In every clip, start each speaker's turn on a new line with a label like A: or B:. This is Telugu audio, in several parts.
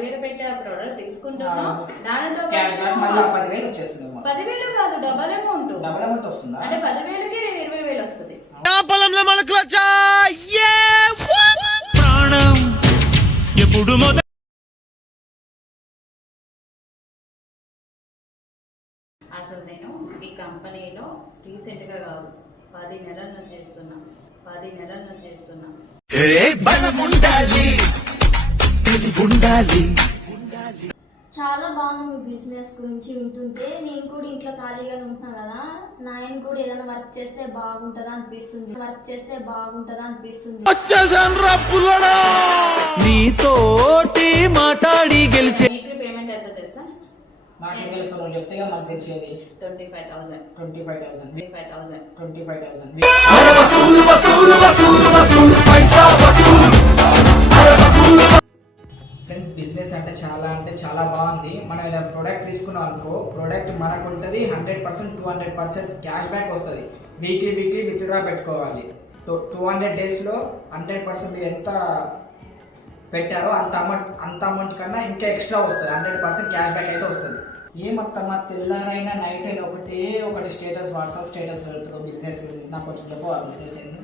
A: పదివేలు పెట్టి ఆ ప్రోడక్ట్ తీసుకుంటున్నాం. దానితో
B: క్యాష్ బ్యాక్ మళ్ళీ
A: పాటు
B: పదివేలు వచ్చేస్తుంది అమ్మా.
A: పదివేలు కాదు డబల్ అమౌంట్.
B: డబల్ అమౌంట్ వస్తుందా?
A: అంటే పదివేలకి నేను ఇరవై వేలు వస్తుంది.
C: నా పొలంలో మొలకలొచ్చా ఏ ప్రాణం ఎప్పుడు మొద
A: అసలు నేను ఈ కంపెనీలో రీసెంట్గా కాదు పది నెలల నుంచి చేస్తున్నా. పది నెలల నుంచి చేస్తున్నా
C: తెలివుండాలి
D: చాలా బాగుంది మీ బిజినెస్ గురించి వింటుంటే. నేను కూడా ఇంట్లో ఖాళీగా ఉంటున్నా కదా. నాయన కూడా ఏదైనా వర్క్ చేస్తే బాగుంటుందా అనిపిస్తుంది. వర్క్ చేస్తే బాగుంటుందా అనిపిస్తుంది.
C: నీతోటి మాట్లాడి గెలిచే
A: పేమెంట్ ఎంత తెలుసా?
B: నాకేం తెలుసు? నువ్వు చెప్తే కదా నాకు తెలిసేది.
A: Twenty five thousand.
B: Twenty five thousand.
A: Twenty five thousand.
B: Twenty five thousand. Business అంటే చాలా అంటే చాలా బాగుంది. మనం ఏదైనా ప్రోడక్ట్ తీసుకున్నాం అనుకో ప్రోడక్ట్ మనకు ఉంటుంది hundred percent two hundred percent cash back వస్తుంది. వీక్లీ వీక్లీ విత్డ్రా పెట్టుకోవాలి. టూ టూ హండ్రెడ్ డేస్లో హండ్రెడ్ పర్సెంట్ మీరు ఎంత పెట్టారో అంత అమౌంట్ అంత అమౌంట్ కన్నా ఇంకా ఎక్స్ట్రా వస్తుంది. హండ్రెడ్ పర్సెంట్ క్యాష్ బ్యాక్ అయితే వస్తుంది. ఏమత్తమ్మా తెల్లారైనా నైట్ అయినా ఒకటే ఒకటి స్టేటస్ వాట్సాప్ స్టేటస్ బిజినెస్ గురించి. నాకు కొంచెం చెప్పు ఆ బిజినెస్ ఏంది?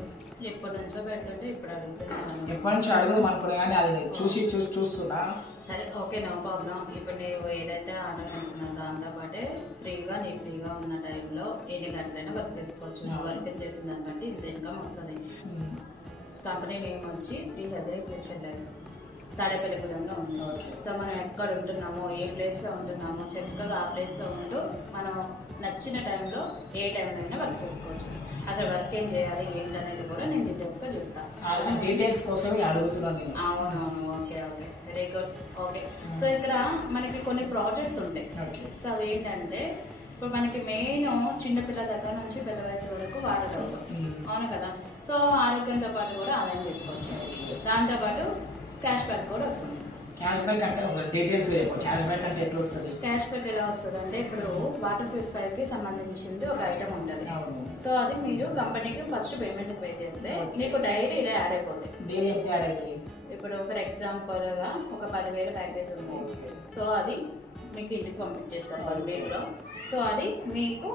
A: ఎప్పటి నుంచో పెడుతుంటే ఇప్పుడు అడుగుతున్నాను
B: ఎప్పటి నుంచి అడుగుదాం అనుకున్నా కానీ అది చూసి చూసి చూస్తున్నా.
A: సరే ఓకే నో ప్రాబ్లం. ఇప్పుడు నీవు ఏదైతే ఆర్డర్ అంటున్నావు దాంతో పాటే ఫ్రీగా నీ ఫ్రీగా ఉన్న టైంలో ఎన్ని గంటలైనా వర్క్ చేసుకోవచ్చు. వర్క్ చేసిన దాన్ని బట్టి ఇంత ఇన్కమ్ వస్తుంది. కంపెనీ నేమ్ వచ్చి శ్రీ హద్రే ఫ్యూచర్ లైఫ్ తాడేపల్లిగూడెంలో ఉంది.
B: Okay.
A: సో మనం ఎక్కడ ఉంటున్నామో ఏ ప్లేస్లో ఉంటున్నామో చక్కగా ఆ ప్లేస్లో ఉంటూ మనం నచ్చిన టైంలో ఏ టైంలో అయినా వర్క్ చేసుకోవచ్చు. అసలు వర్క్ ఏం చేయాలి ఏంటనేది కూడా నేను డీటెయిల్స్గా చెప్తాను
B: అసలు డీటెయిల్స్ కోసం అడుగుతున్నాను నేను.
A: అవునవును okay okay very good okay. So ఇక్కడ మనకి కొన్ని ప్రాజెక్ట్స్ ఉంటాయి. సో అవి ఏంటంటే ఇప్పుడు మనకి మెయిన్ చిన్నపిల్ల దగ్గర నుంచి పెద్ద వయసు వరకు వాడతాం
B: మ్మ్.
A: అవును కదా? సో ఆరోగ్యంతో పాటు కూడా ఆదాయం తీసుకోవచ్చు దాంతోపాటు క్యాష్ బ్యాక్ కూడా వస్తుంది.
B: క్యాష్ బ్యాక్ అంటే డీటెయిల్స్ క్యాష్ బ్యాక్ అంటే ఎట్లా వస్తుంది
A: క్యాష్ బ్యాక్ ఎలా వస్తుంది అంటే ఇప్పుడు వాటర్ ప్యూరిఫైర్కి సంబంధించింది ఒక ఐటమ్ ఉంటుంది. సో అది మీరు కంపెనీకి ఫస్ట్ పేమెంట్ పే చేస్తే. మీకు డైలీ ఇలా యాడ్ అయిపోతాయి
B: డైలీ ఎంత యాడ్ అయితే
A: ఇప్పుడు ఫర్ ఎగ్జాంపుల్గా ఒక పదివేల ప్యాకేజ్ ఉంది. సో అది మీకు ఇంటికి పంపించేస్తారు వన్ వీక్లో సో అది మీకు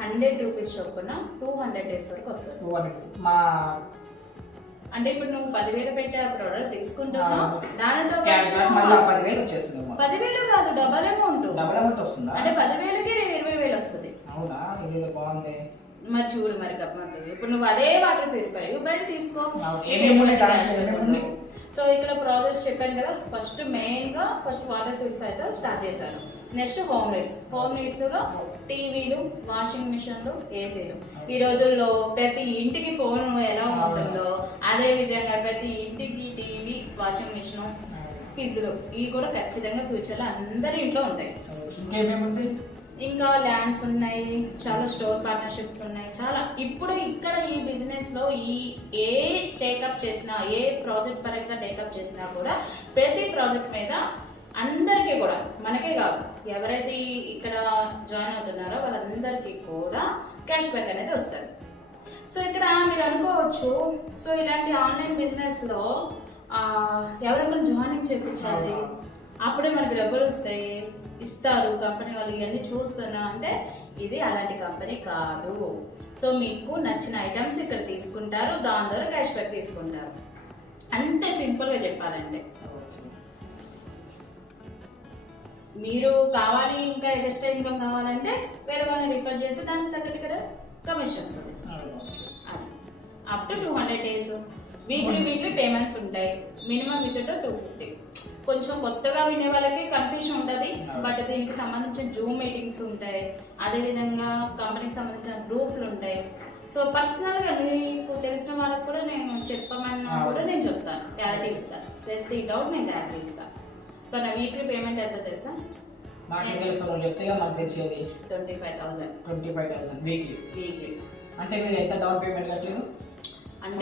A: హండ్రెడ్ రూపీస్ చొప్పున టూ హండ్రెడ్ డేస్ వరకు వస్తుంది.
B: మా
A: అంటే ఇప్పుడు నువ్వు పదివేలు పెట్టి ప్రోడక్ట్ తీసుకుంటున్నావు. దానితో
B: పదివేలు వచ్చేస్తుంది.
A: పదివేలు కాదు డబల్ అమౌంట్
B: డబల్ అమౌంట్ వస్తుందా?
A: అంటే పదివేలకి నేను ఇరవై వేలు వస్తుంది.
B: అవునా? ఇది బాగుంది.
A: మరి చూడు మరి గమ్మత్తు ఇప్పుడు నువ్వు అదే వాటర్ ప్యూరిఫై బయట తీసుకో? సో ఇక్కడ ప్రాజెక్ట్స్ చెప్పాను కదా ఫస్ట్ మెయిన్గా ఫస్ట్ వాటర్ ప్యూరిఫై తో స్టార్ట్ చేశాను. నెక్స్ట్ హోమ్ నీడ్స్ హోమ్ నీడ్స్లో టీవీలు వాషింగ్ మిషన్లు ఏసీలు. ఈ రోజుల్లో ప్రతి ఇంటికి ఫోన్ ఎలా ఉంటుందో అదే విధంగా ప్రతి ఇంటికి టీవీ వాషింగ్ మిషన్ ఫ్రిడ్జ్లు ఇవి కూడా ఖచ్చితంగా ఫ్యూచర్లో అందరి ఇంట్లో ఉంటాయి. ఇంకా ల్యాండ్స్ ఉన్నాయి చాలా స్టోర్ పార్ట్నర్షిప్స్ ఉన్నాయి చాలా. ఇప్పుడు ఇక్కడ ఈ బిజినెస్లో ఈ ఏ టేకప్ చేసినా ఏ ప్రాజెక్ట్ పరంగా టేకప్ చేసినా కూడా ప్రతి ప్రాజెక్ట్ మీద అందరికీ కూడా మనకే కాదు ఎవరైతే ఇక్కడ జాయిన్ అవుతున్నారో వాళ్ళందరికీ కూడా క్యాష్ బ్యాక్ అనేది వస్తుంది. సో ఇక్కడ మీరు అనుకోవచ్చు సో ఇలాంటి ఆన్లైన్ బిజినెస్లో ఎవరెవరు జాయినింగ్ చేయించాలి అప్పుడే మనకి డబ్బులు వస్తాయి ఇస్తారు కంపెనీ వాళ్ళు ఇవన్నీ చూస్తున్నా అంటే ఇది అలాంటి కంపెనీ కాదు. సో మీకు నచ్చిన ఐటమ్స్ ఇక్కడ తీసుకుంటారు దాని ద్వారా క్యాష్ బ్యాక్ తీసుకుంటారు. అంతే సింపుల్గా చెప్పాలంటే. మీరు కావాలి ఇంకా ఎక్స్ట్రా ఇన్కమ్ కావాలంటే వేరే వాళ్ళని రిఫర్ చేసి దానికి తగ్గట్టుగా కమిషన్ వస్తుంది. Up to two hundred days weekly weekly payments ఉంటాయి. మినిమం విత్ టూ ఫిఫ్టీ కొంచెం కొత్తగా వినే వాళ్ళకి కన్ఫ్యూషన్ ఉంటుంది. బట్ దీనికి సంబంధించిన జూమ్ మీటింగ్స్ ఉంటాయి. అదేవిధంగా కంపెనీకి సంబంధించిన గ్రూప్లు ఉంటాయి. సో పర్సనల్గా నీకు తెలిసిన వాళ్ళకి కూడా నేను చెప్పమన్నా కూడా నేను చెప్తాను. క్లారిటీ ఇస్తాను. ప్రతి డౌట్ నేను క్లారిటీ ఇస్తాను. సో నా వీక్లీ పేమెంట్ ఎంత తెలుసా?
B: నాకేం తెలుసు? నువ్వు చెప్తే నాకు తెలిసేది.
A: Twenty five thousand
B: twenty five thousand weekly
A: weekly
B: అంటే మీరు ఎంత డౌన్ పేమెంట్ కట్టలేదు
A: అంటే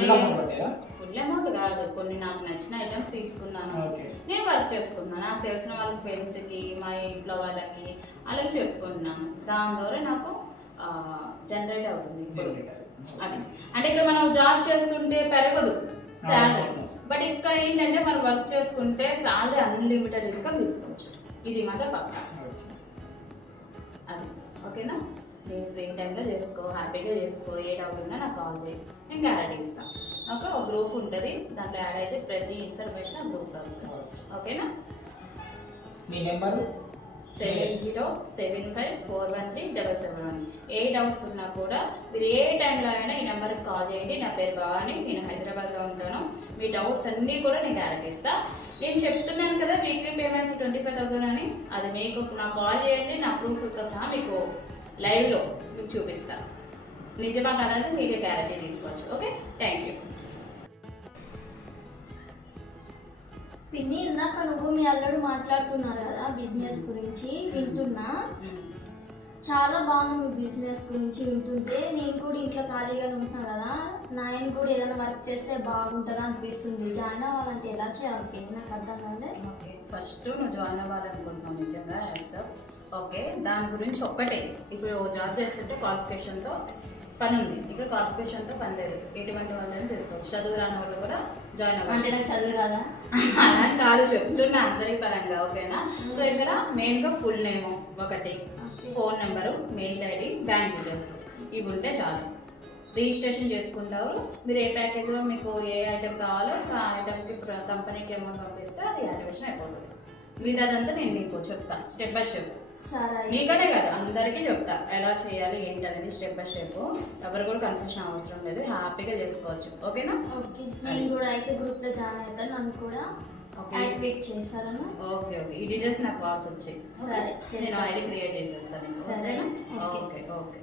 B: ఫుల్ అమౌంట్
A: కాదు. కొన్ని నాకు నచ్చిన ఐటమ్స్ తీసుకున్నాను. నేను వర్క్ చేసుకుంటున్నాను నాకు తెలిసిన వాళ్ళ ఫ్రెండ్స్కి మా ఇంట్లో వాళ్ళకి అలాగే చెప్పుకుంటున్నాను. దాని ద్వారా నాకు జనరేట్ అవుతుంది. అది. అంటే ఇక్కడ మనం జాబ్ చేస్తుంటే పెరగదు. శాలరీ బట్ ఇక్కడ ఏంటంటే మనం వర్క్ చేసుకుంటే సాలరీ అన్లిమిటెడ్ ఇన్కమ్ తీసుకోవచ్చు. ఇది మాత్రం పక్కా. అది. ఓకేనా? నేను ఫ్రీ టైంలో చేసుకో హ్యాపీగా చేసుకో ఏ డౌట్ ఉన్నా నాకు కాల్ చేయి. నేను గ్యారంటీ ఇస్తాను ఓకే? ఒక గ్రూప్ ఉంటుంది. దాంట్లో యాడ్ అయితే ప్రతి ఇన్ఫర్మేషన్ ఆ గ్రూప్లో వస్తుంది. ఓకేనా?
B: మీ number?
A: Seven zero seven five four one three double seven one. ఏ డౌట్స్ ఉన్నా కూడా మీరు ఏ టైంలో అయినా ఈ నెంబర్కి కాల్ చేయండి. నా పేరు భవాని. నేను హైదరాబాద్లో ఉంటాను. మీ డౌట్స్ అన్నీ కూడా నేను గ్యారెంటీ ఇస్తాను నేను చెప్తున్నాను కదా weekly payments twenty five thousand అని. అది మీకు నాకు కాల్ చేయండి. నా ప్రూఫ్తో సహా మీకు లైవ్లో మీకు చూపిస్తాను నిజమా కాదని మీకే గ్యారంటీ తీసుకోవచ్చు. ఓకే? Thank you.
D: పిన్ని ఇందాక నువ్వు మీ అల్లుడు మాట్లాడుతున్నారు కదా బిజినెస్ గురించి వింటున్నా? చాలా బాగుంది బిజినెస్ గురించి వింటుంటే. నేను కూడా ఇంట్లో ఖాళీగా ఉంటున్నా కదా. నాయన కూడా ఏదైనా వర్క్ చేస్తే బాగుంటుందా అనిపిస్తుంది. జాయిన్ అవ్వాలంటే ఎలా చేయాలి నాకు అర్థం కాలే
A: ఓకే ఫస్ట్ నువ్వు జాయిన్ అవ్వాలనుకుంటున్నావు నిజంగా యాక్సెప్ట్ ఓకే. దాని గురించి ఒక్కటే. ఇప్పుడు జాబ్ చేస్తుంటే క్వాలిఫికేషన్తో పని ఉంది ఇక్కడ క్వాలిఫికేషన్తో పని లేదు. ఎటువంటి వాళ్ళని చేసుకోవచ్చు. చదువు రాని వాళ్ళు కూడా జాయిన్
D: నాకు చదువు కదా
A: అలా కాదు చెప్తున్నా అందరి పరంగా ఓకేనా? సో ఇక్కడ మెయిన్గా ఫుల్ నేమ్ ఒకటి phone number mail ID bank details ఇవి ఉంటే చాలు. రిజిస్ట్రేషన్ చేసుకుంటారు. మీరు ఏ ప్యాకేజ్లో మీకు ఏ ఐటెం కావాలో ఆ ఐటెంకి కంపెనీకి అమౌంట్ పంపిస్తే అది యాక్టివేషన్ అయిపోతుంది. మిగతాదంతా నేను నీకు చెప్తాను. Step by step. నీకనే కాదు అందరికీ చెప్తా. ఎలా చేయాలి ఏంటి అనేది స్టెప్ బై స్టెప్ ఎవరు కూడా కన్ఫ్యూషన్ అవసరం లేదు. హ్యాపీగా చేసుకోవచ్చు. ఓకేనా?
D: ఓకే. నేను కూడా అయితే గ్రూప్లో జాయిన్ అవుతాను నన్ను కూడా
A: ఓకే.
D: యాక్టివేట్ చేస్తారన్నా
A: ఓకే ఓకే. ఈ డీటెయిల్స్ నాకు వాట్సాప్ చేయి.
D: సరే,
A: నేను. ఐడి క్రియేట్ చేసేస్తాను నీకు.
D: సరే,
A: ఓకేనా?
D: ఓకే.
A: Okay okay.